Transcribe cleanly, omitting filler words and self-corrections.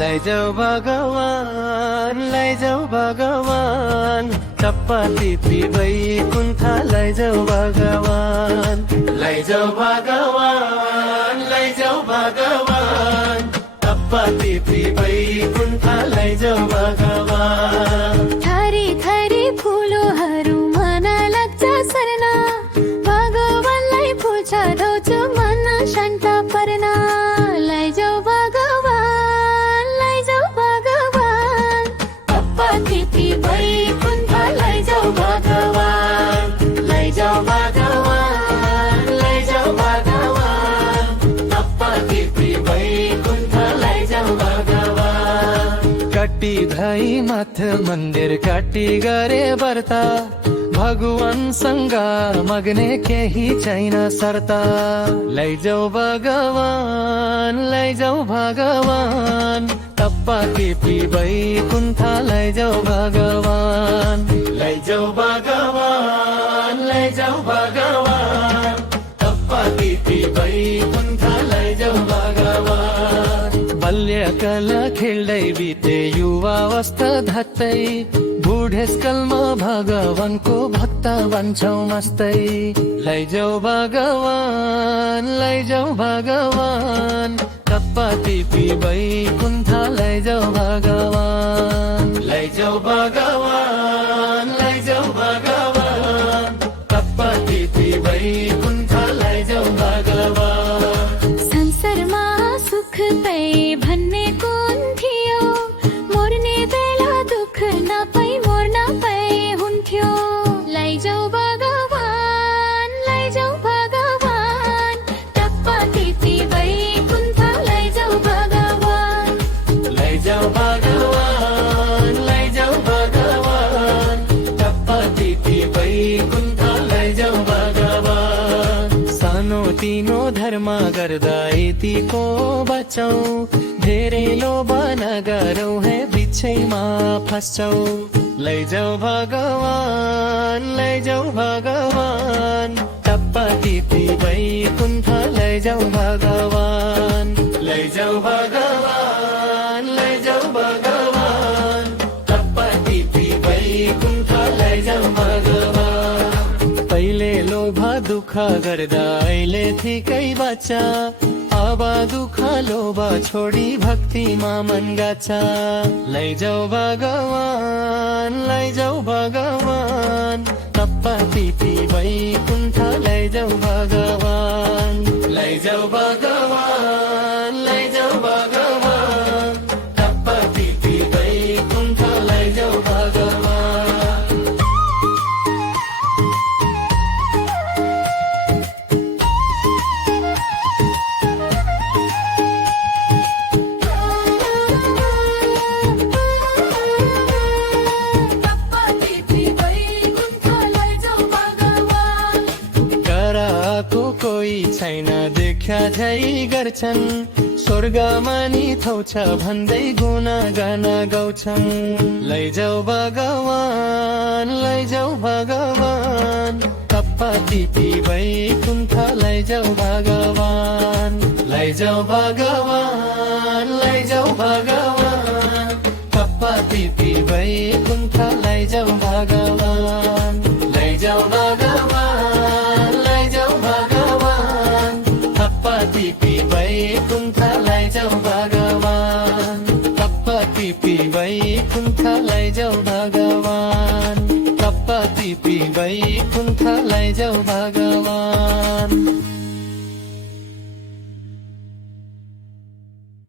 लैजाऊ भगवान लैजाऊ भगवान टप्पा टिपी वैकुण्ठ लैजाऊ भगवान लैजाऊ भगवान लैजाऊ भगवान टप्पा टिपी वैकुण्ठ लैजाऊ भगवान थरी थरी फुलहरू मन लाग्छ सर्न भगवानलाई पूजा दौछु मन शान्त पर्न लैजाऊ भगवान लैजाऊ भगवान टप्पा टिपी वैकुण्ठ लैजाऊ भगवान लैजाऊ भगवान लैजाऊ भगवान टप्पा टिपी वैकुण्ठ लैजाऊ भगवान काटी धाई माथ मन्दिर काटी गरे व्रता भगवानसँग मग्ने केही छैन सर्ता लैजाऊ भगवान लैजाऊ भगवान टप्पा टिपी वैकुण्ठ लैजाऊ भगवान लैजाऊ भगवान लैजाऊ भगवान टप्पा टिपी वैकुण्ठ लैजाऊ भगवान बाल्यकाल खेल्दै बिते युवावस्था धात्तै बुढेसकालमा भगवानको भक्त बन्छौ मस्तै लैजाऊ भगवान लैजाऊ भगवान टप्पा टिपी वैकुण्ठ लैजाऊ भगवान लैजाऊ भगवान लैजाऊ भगवान टप्पा टिपी वैकुण्ठ लैजाऊ भगवान संसारमा सुख पाए भन्ने कुन थियो मर्ने बेला दुःख नपाई मर्न पाए हुन्थ्यो लैजाऊ भगवान लैजाऊ भगवान टप्पा टिपी वैकुण्ठ लैजाऊ भगवान लैजाऊ भगवान लैजाऊ भगवान टप्पा टिपी वैकुण्ठ लैजाऊ भगवान सानो तिनो धर्म गर्दा यतिको बचौ धेरै लोभ नगरौ है बिछैमा फस्छौ लैजाऊ भगवान लैजाऊ भगवान टप्पा टिपी वैकुण्ठ लैजाऊ भगवान लैजाऊ भगवान लैजाऊ भगवान टप्पा टिपी वैकुण्ठ लैजाऊ भगवान पहिले लोभ दुःख गर्दा अहिले ठिकै बच्चा अब दुःख लोभ छोडी भक्तिमा मन गाछा लैजाऊ भगवान लैजाऊ भगवान टप्पा टिपी वैकुण्ठ लैजाऊ भगवान लैजाऊ भगवान लैजाऊ भगवान टप्पा टिपी वैकुण्ठ लैजाऊ भगवान कोही छैन देखा झै गर्छन् स्वर्गमा नि थौछ भन्दै गुणगान गाउँछन् लैजाऊ भगवान लैजाऊ भगवान टप्पा टिपी वैकुण्ठ लैजाऊ भगवान लैजाऊ भगवान लैजाऊ भगवान टप्पा टिपी वैकुण्ठ लैजाऊ भगवान लैजाऊ भगवान लैजाऊ भगवान टप्पा टिपी वैकुण्ठ लैजाऊ भगवान टप्पा टिपी वैकुण्ठ लैजाऊ भगवान टप्पा टिपी वैकुण्ठ लैजाऊ भगवान